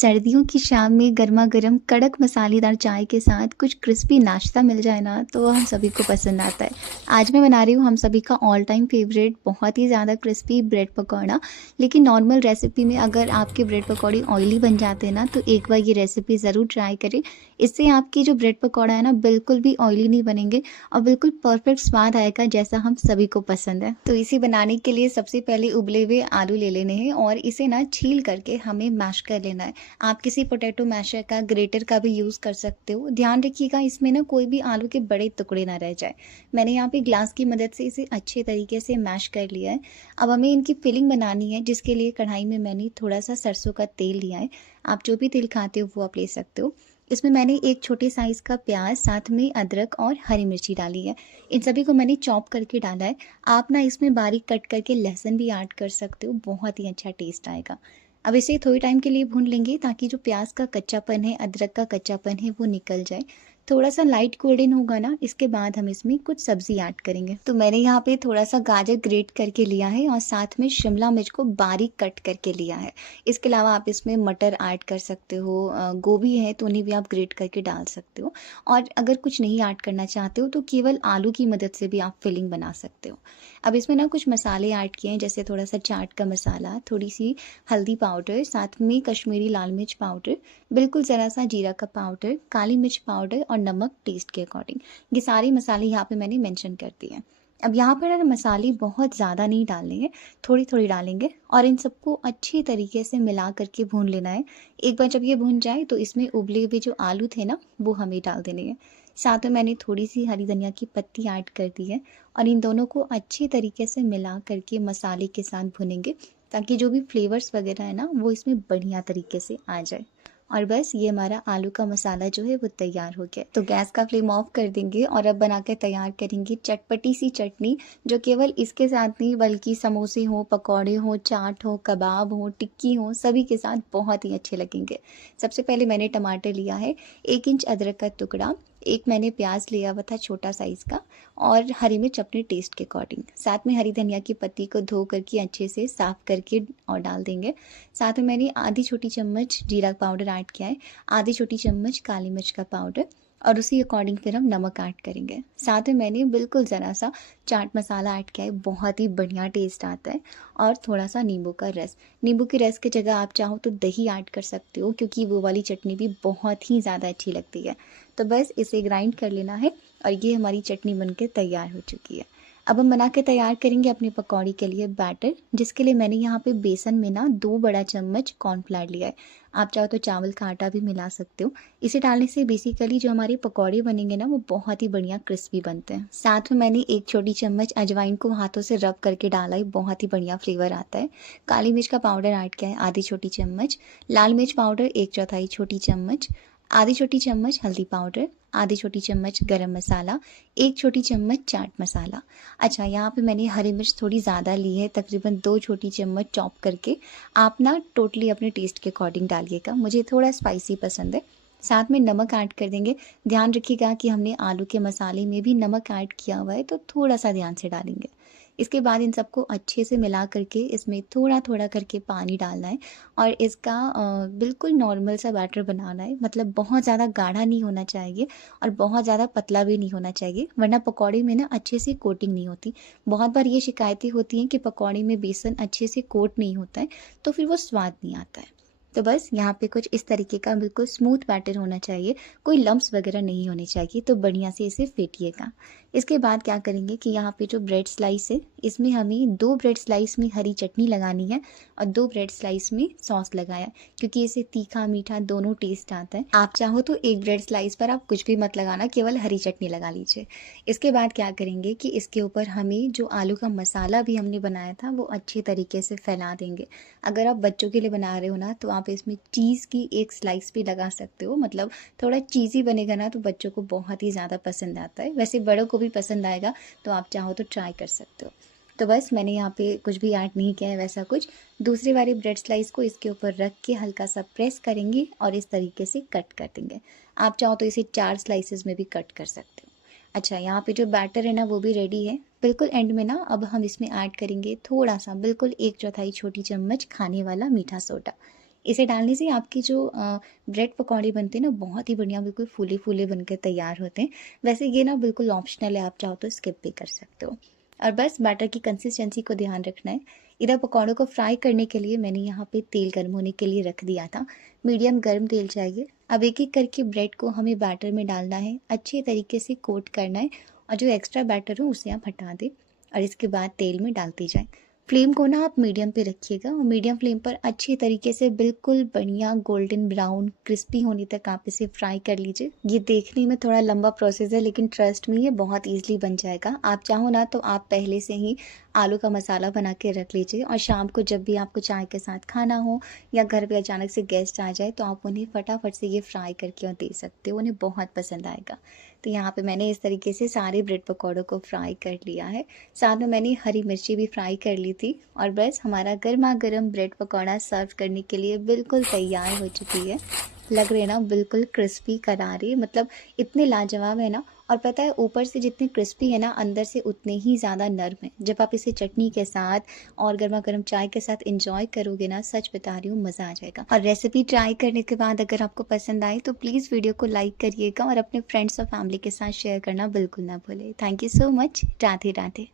सर्दियों की शाम में गरमा-गरम कड़क मसालेदार चाय के साथ कुछ क्रिस्पी नाश्ता मिल जाए ना, तो हम सभी को पसंद आता है। आज मैं बना रही हूँ हम सभी का ऑल टाइम फ़ेवरेट बहुत ही ज़्यादा क्रिस्पी ब्रेड पकौड़ा। लेकिन नॉर्मल रेसिपी में अगर आपके ब्रेड पकौड़े ऑयली बन जाते हैं ना, तो एक बार ये रेसिपी ज़रूर ट्राई करें। इससे आपकी जो ब्रेड पकौड़ा है ना, बिल्कुल भी ऑयली नहीं बनेंगे और बिल्कुल परफेक्ट स्वाद आएगा जैसा हम सभी को पसंद है। तो इसे बनाने के लिए सबसे पहले उबले हुए आलू ले लेने हैं और इसे ना छील करके हमें मैश कर लेना है। आप किसी पोटैटो मैशर का, ग्रेटर का भी यूज़ कर सकते हो। ध्यान रखिएगा इसमें ना कोई भी आलू के बड़े टुकड़े ना रह जाए। मैंने यहाँ पे ग्लास की मदद से इसे अच्छे तरीके से मैश कर लिया है। अब हमें इनकी फिलिंग बनानी है, जिसके लिए कढ़ाई में मैंने थोड़ा-सा सरसों का तेल लिया है। आप जो भी तेल खाते हो वो आप ले सकते हो। इसमें मैंने एक छोटे साइज़ का प्याज, साथ में अदरक और हरी मिर्ची डाली है। इन सभी को मैंने चॉप करके डाला है। आप ना इसमें बारीक कट करके लहसुन भी ऐड कर सकते हो, बहुत ही अच्छा टेस्ट आएगा। अब इसे थोड़ी टाइम के लिए भून लेंगे ताकि जो प्याज का कच्चापन है, अदरक का कच्चापन है, वो निकल जाए। थोड़ा-सा लाइट गोल्डन होगा ना, इसके बाद हम इसमें कुछ सब्ज़ी ऐड करेंगे। तो मैंने यहाँ पे थोड़ा-सा गाजर ग्रेट करके लिया है और साथ में शिमला मिर्च को बारीक कट करके लिया है। इसके अलावा आप इसमें मटर ऐड कर सकते हो, गोभी है तो उन्हें भी आप ग्रेट करके डाल सकते हो। और अगर कुछ नहीं ऐड करना चाहते हो तो केवल आलू की मदद से भी आप फिलिंग बना सकते हो। अब इसमें ना कुछ मसाले ऐड किए हैं, जैसे थोड़ा-सा चाट का मसाला, थोड़ी-सी हल्दी पाउडर, साथ में कश्मीरी लाल मिर्च पाउडर, बिल्कुल ज़रा-सा जीरा का पाउडर, काली मिर्च पाउडर और नमक टेस्ट के अकॉर्डिंग। ये सारे मसाले यहाँ पे मैंने मेंशन कर दिए हैं। अब यहाँ पर ना मसाले बहुत ज़्यादा नहीं डालने हैं, थोड़ी-थोड़ी डालेंगे और इन सबको अच्छी तरीके से मिला करके भून लेना है। एक बार जब ये भून जाए तो इसमें उबले हुए जो आलू थे ना, वो हमें डाल देने हैं। साथ में मैंने थोड़ी-सी हरी धनिया की पत्ती ऐड कर दी है और इन दोनों को अच्छी तरीके से मिला करके मसाले के साथ भुनेंगे, ताकि जो भी फ्लेवर्स वगैरह है ना, वो इसमें बढ़िया तरीके से आ जाए। और बस ये हमारा आलू का मसाला जो है वो तैयार हो गया। तो गैस का फ्लेम ऑफ कर देंगे और अब बना के तैयार करेंगे चटपटी सी चटनी, जो केवल इसके साथ नहीं बल्कि समोसे हो, पकौड़े हो, चाट हो, कबाब हो, टिक्की हो, सभी के साथ बहुत ही अच्छे लगेंगे। सबसे पहले मैंने टमाटर लिया है, 1 इंच अदरक का टुकड़ा, एक मैंने प्याज लिया हुआ था छोटा साइज़ का और हरी मिर्च अपने टेस्ट के अकॉर्डिंग। साथ में हरी धनिया की पत्ती को धो करके अच्छे से साफ़ करके और डाल देंगे। साथ में मैंने आधी छोटी चम्मच जीरा पाउडर ऐड किया है, आधी छोटी चम्मच काली मिर्च का पाउडर और उसी अकॉर्डिंग फिर हम नमक ऐड करेंगे। साथ में मैंने बिल्कुल ज़रा-सा चाट मसाला ऐड किया है, बहुत ही बढ़िया टेस्ट आता है। और थोड़ा-सा नींबू का रस। नींबू के रस की जगह आप चाहो तो दही ऐड कर सकते हो, क्योंकि वो वाली चटनी भी बहुत ही ज़्यादा अच्छी लगती है। तो बस इसे ग्राइंड कर लेना है और ये हमारी चटनी बनके तैयार हो चुकी है। अब हम बना के तैयार करेंगे अपनी पकौड़ी के लिए बैटर, जिसके लिए मैंने यहाँ पे बेसन में ना 2 बड़ा चम्मच कॉर्नफ्लावर लिया है। आप चाहो तो चावल का आटा भी मिला सकते हो। इसे डालने से बेसिकली जो हमारे पकौड़े बनेंगे ना, वो बहुत ही बढ़िया क्रिस्पी बनते हैं। साथ में मैंने 1 छोटी चम्मच अजवाइन को हाथों से रब करके डाला है, बहुत ही बढ़िया फ्लेवर आता है। काली मिर्च का पाउडर ऐड किया है आधी छोटी चम्मच, लाल मिर्च पाउडर 1/4 छोटी चम्मच, आधी छोटी चम्मच हल्दी पाउडर, आधी छोटी चम्मच गरम मसाला, 1 छोटी चम्मच चाट मसाला। अच्छा, यहाँ पे मैंने हरी मिर्च थोड़ी ज़्यादा ली है, तकरीबन 2 छोटी चम्मच चॉप करके। आप ना टोटली अपने टेस्ट के अकॉर्डिंग डालिएगा, मुझे थोड़ा स्पाइसी पसंद है। साथ में नमक ऐड कर देंगे। ध्यान रखिएगा कि हमने आलू के मसाले में भी नमक ऐड किया हुआ है, तो थोड़ा-सा ध्यान से डालेंगे। इसके बाद इन सबको अच्छे से मिला करके इसमें थोड़ा-थोड़ा करके पानी डालना है और इसका बिल्कुल नॉर्मल सा बैटर बनाना है, मतलब बहुत ज़्यादा गाढ़ा नहीं होना चाहिए और बहुत ज़्यादा पतला भी नहीं होना चाहिए, वरना पकौड़े में ना अच्छे से कोटिंग नहीं होती। बहुत बार ये शिकायतें होती हैं कि पकौड़े में बेसन अच्छे से कोट नहीं होता है, तो फिर वो स्वाद नहीं आता है। तो बस यहाँ पे कुछ इस तरीके का बिल्कुल स्मूथ बैटर होना चाहिए, कोई लम्प्स वगैरह नहीं होने चाहिए, तो बढ़िया से इसे फेंटिएगा। इसके बाद क्या करेंगे कि यहाँ पे जो ब्रेड स्लाइस है, इसमें हमें 2 ब्रेड स्लाइस में हरी चटनी लगानी है और 2 ब्रेड स्लाइस में सॉस लगाया, क्योंकि इसे तीखा मीठा दोनों टेस्ट आता है। आप चाहो तो एक ब्रेड स्लाइस पर आप कुछ भी मत लगाना, केवल हरी चटनी लगा लीजिए। इसके बाद क्या करेंगे कि इसके ऊपर हमें जो आलू का मसाला भी हमने बनाया था, वो अच्छे तरीके से फैला देंगे। अगर आप बच्चों के लिए बना रहे हो ना, तो आप इसमें चीज़ की 1 स्लाइस भी लगा सकते हो, मतलब थोड़ा चीज़ी बनेगा ना, तो बच्चों को बहुत ही ज़्यादा पसंद आता है। वैसे बड़ों को भी पसंद आएगा, तो आप चाहो तो ट्राई कर सकते हो। तो बस मैंने यहाँ पे कुछ भी ऐड नहीं किया है वैसा कुछ। दूसरी वाली ब्रेड स्लाइस को इसके ऊपर रख के हल्का सा प्रेस करेंगे और इस तरीके से कट कर देंगे। आप चाहो तो इसे 4 स्लाइसेस में भी कट कर सकते हो। अच्छा, यहाँ पे जो बैटर है ना, वो भी रेडी है। बिल्कुल एंड में ना अब हम इसमें ऐड करेंगे थोड़ा सा, बिल्कुल 1/4 छोटी चम्मच खाने वाला मीठा सोडा। इसे डालने से आपके जो ब्रेड पकौड़े बनते हैं ना, बहुत ही बढ़िया बिल्कुल फूले-फूले बनकर तैयार होते हैं। वैसे ये ना बिल्कुल ऑप्शनल है, आप चाहो तो स्किप भी कर सकते हो। और बस बैटर की कंसिस्टेंसी को ध्यान रखना है। इधर पकौड़ों को फ्राई करने के लिए मैंने यहाँ पे तेल गर्म होने के लिए रख दिया था। मीडियम गर्म तेल चाहिए। अब एक-एक करके ब्रेड को हमें बैटर में डालना है, अच्छे तरीके से कोट करना है और जो एक्स्ट्रा बैटर हो उसे आप हटा दें और इसके बाद तेल में डालती जाएँ। फ्लेम को ना आप मीडियम पे रखिएगा और मीडियम फ्लेम पर अच्छी तरीके से बिल्कुल बढ़िया गोल्डन ब्राउन क्रिस्पी होने तक आप इसे फ्राई कर लीजिए। ये देखने में थोड़ा लंबा प्रोसेस है, लेकिन ट्रस्ट में ये बहुत ईज़िली बन जाएगा। आप चाहो ना तो आप पहले से ही आलू का मसाला बना के रख लीजिए और शाम को जब भी आपको चाय के साथ खाना हो या घर पे अचानक से गेस्ट आ जाए तो आप उन्हें फटाफट से ये फ्राई करके और दे सकते हो, उन्हें बहुत पसंद आएगा। तो यहाँ पे मैंने इस तरीके से सारे ब्रेड पकौड़ों को फ्राई कर लिया है। साथ में मैंने हरी मिर्ची भी फ्राई कर ली थी और बस हमारा गर्मा-गर्म ब्रेड पकौड़ा सर्व करने के लिए बिल्कुल तैयार हो चुकी है। लग रहे हैं ना बिल्कुल क्रिस्पी करारे, मतलब इतने लाजवाब है ना। और पता है ऊपर से जितने क्रिस्पी है ना, अंदर से उतने ही ज़्यादा नर्म है। जब आप इसे चटनी के साथ और गर्मा-गर्म चाय के साथ एंजॉय करोगे ना, सच बता रही हूँ मज़ा आ जाएगा। और रेसिपी ट्राई करने के बाद अगर आपको पसंद आए तो प्लीज़ वीडियो को लाइक करिएगा और अपने फ्रेंड्स और फैमिली के साथ शेयर करना बिल्कुल ना भूलें। Thank you so much. Radhe Radhe.